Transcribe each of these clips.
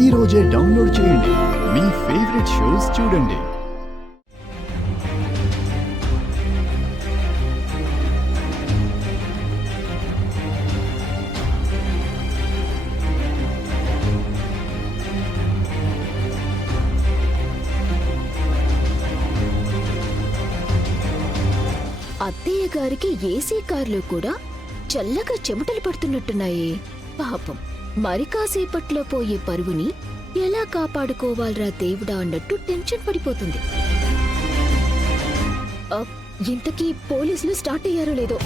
ఈ రోజే డౌన్లోడ్ చేయండి. మీ ఫేవరెట్ షోస్ చూడండి. అత్తయ్య గారికి ఏసీ కార్లో కూడా చల్లగా చెమటలు పడుతున్నట్టున్నాయి. పాపం మరి కాసేపట్లో పోయే పరువుని ఎలా కాపాడుకోవాలరా దేవుడా అన్నట్టు టెన్షన్ పడిపోతుంది. ఇంతకీ పోలీసులు స్టార్ట్ అయ్యారో లేదో.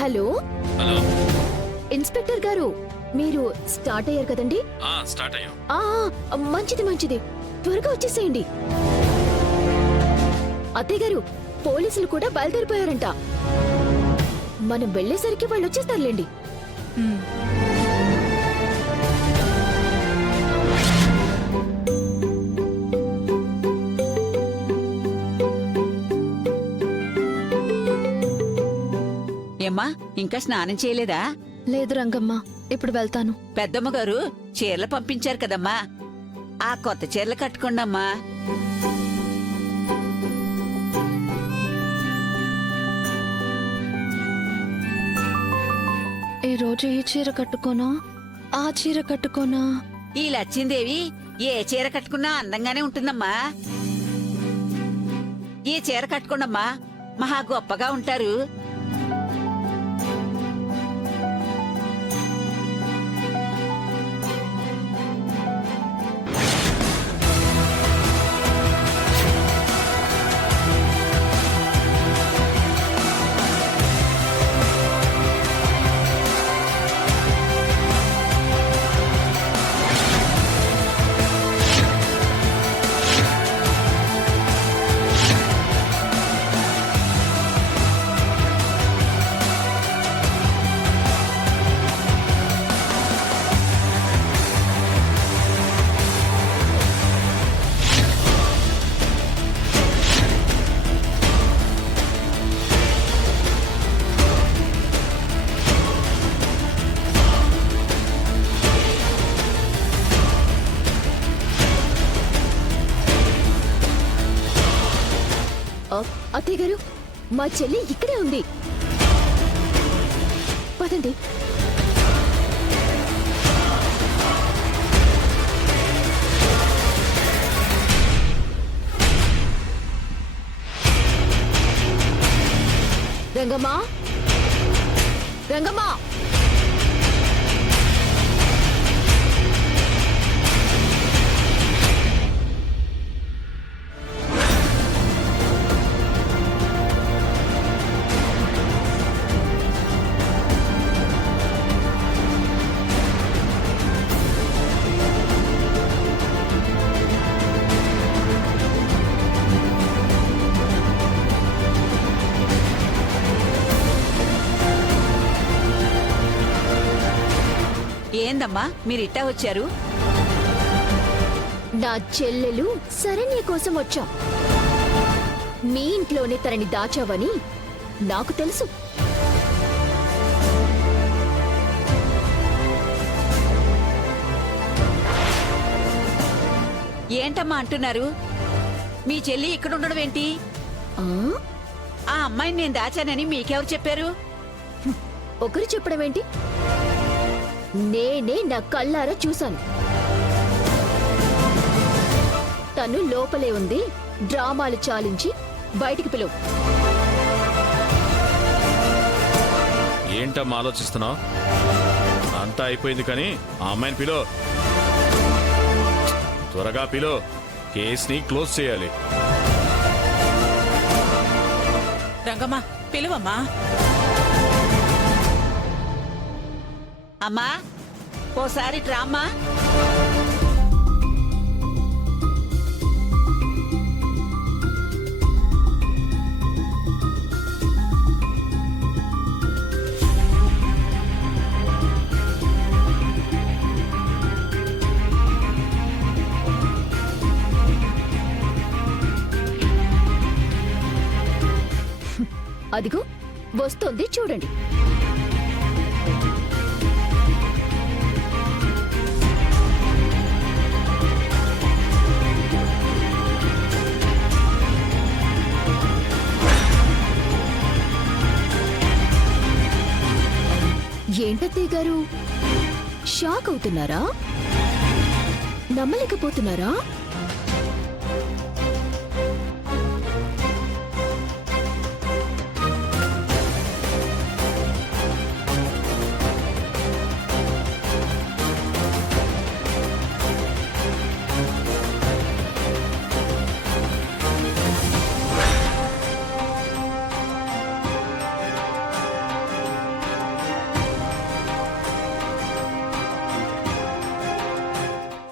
హలో హలో ఇన్స్పెక్టర్ గారు, మీరు స్టార్ట్ అయ్యారు కదండి? స్టార్ట్ అయ్యాం. మంచిది మంచిది, త్వరగా వచ్చేసేయండి. అత్తయ్య గారు, పోలీసులు కూడా బయలుదేరిపోయారంట. మనం వెళ్లేసరికి వాళ్ళు వచ్చేస్తారులేండి. ఏమ్మా, ఇంకా స్నానం చేయలేదా? లేదు రంగమ్మ, ఇప్పుడు వెళ్తాను. పెద్దమ్మ గారు చీరలు పంపించారు కదమ్మా, ఆ కొత్త చీరలు కట్టుకోండమ్మా. ఈ రోజు ఈ చీర కట్టుకోనా, ఆ చీర కట్టుకోనా? ఈ లచ్చిందేవి ఏ చీర కట్టుకున్నా అందంగానే ఉంటుందమ్మా. ఈ చీర కట్టుకోండమ్మా, మహా గొప్పగా ఉంటారు. అత్తయ్య గారు, మా చెల్లి ఇక్కడే ఉంది. పదండి. రంగమ్మా, రంగమ్మా, ఏందమ్మా మీరిట్టా వచ్చారు? నా చెల్లెలు శరణ్య కోసం వచ్చాం. మీ ఇంట్లోనే తనని దాచావని నాకు తెలుసు. ఏంటమ్మా అంటున్నారు? మీ చెల్లి ఇక్కడ ఉండడం ఏంటి? ఆ? ఆ అమ్మాయిని నేను దాచానని మీకెవరు చెప్పారు? ఒకరు చెప్పడం ఏంటి? నేనే నా కళ్ళారా చూశాను. తను లోపలే ఉంది. డ్రామాలు చాలించి బయటికి పిలువు. ఏంటమ్మా ఆలోచిస్తున్నావు? అంతా అయిపోయింది కానీ ఆ అమ్మాయిని పిలో, త్వరగా పిలో. కేసుని క్లోజ్ చేయాలి. రంగమ్మా, పిలువమ్మా. అమ్మా, ఓసారి ట్రామ్మా. అదిగో వస్తోంది చూడండి. ఏంటత్తయ్య గారు షాక్ అవుతున్నారా? నమ్మలేకపోతున్నారా?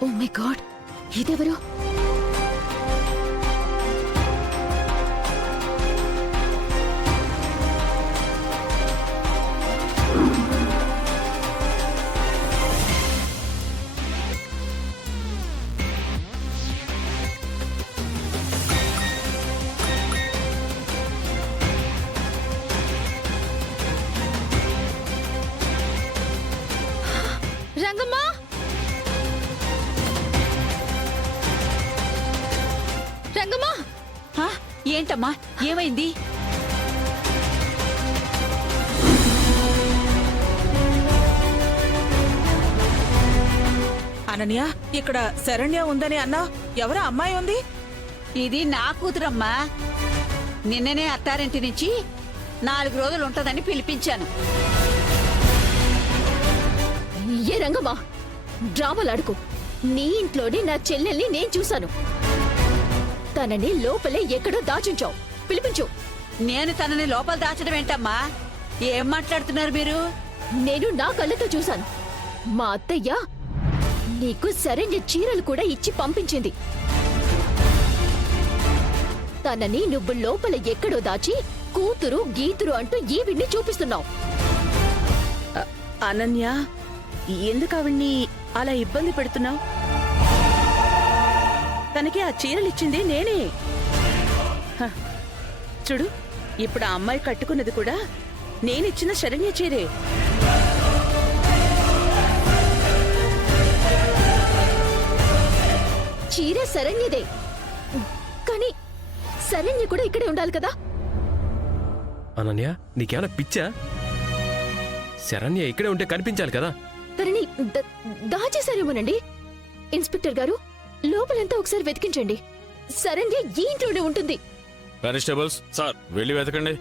ఓ మై గాడ్, ఇదెవరు? రంగమ్మా, రంగమ్మా! ఆ, ఏంటమ్మా ఏమైంది? అనన్య, ఇక్కడ శరణ్య ఉందని అన్నా. ఎవరా అమ్మాయి ఉంది? ఇది నా కూతురమ్మా. నిన్ననే అత్తారింటి నుంచి 4 రోజులు ఉంటదని పిలిపించాను. ఏ రంగమ్మా, డ్రామాలాడుకో. నీ ఇంట్లోనే నా చెల్లెల్ని నేను చూశాను. తనని లోపలే ఎక్కడో దాచుంచావు. పిలిపించు. నేను తనని లోపల దాచడం ఏంటమ్మా? ఏం మాట్లాడుతున్నారు మీరు? నేను నా కళ్ళతో చూశాను. మా అత్తయ్య నీకు సరైన చీరలు కూడా ఇచ్చి పంపించింది. తనని నువ్వు లోపల ఎక్కడో దాచి కూతురు గీతురు అంటూ ఈవిడ్ని చూపిస్తున్నావు. అనన్య, ఎందుకు ఆవిడ్ని అలా ఇబ్బంది పెడుతున్నావు? తనకి ఆ చీరలిచ్చింది నేనే. హ, చూడు, ఇప్పుడు ఆ అమ్మాయి కట్టుకున్నది కూడా నేనిచ్చిన శరణ్య చీరే. చీర శరణ్యదే, కానీ శరణ్య కూడా ఇక్కడే ఉండాలి కదా? అనన్య, నీకేమైనా పిచ్చా? శరణ్య ఇక్కడే ఉంటే కనిపించాలి కదా. తనని దాచేశారేమోనండి. ఇన్స్పెక్టర్ గారు, లోపలంతా ఒకసారి వెతికించండి. శరణ్య ఈ ఇంట్లోనే ఉంటుంది. కానిస్టేబుల్స్ సార్ వెళ్ళి వెతకండి.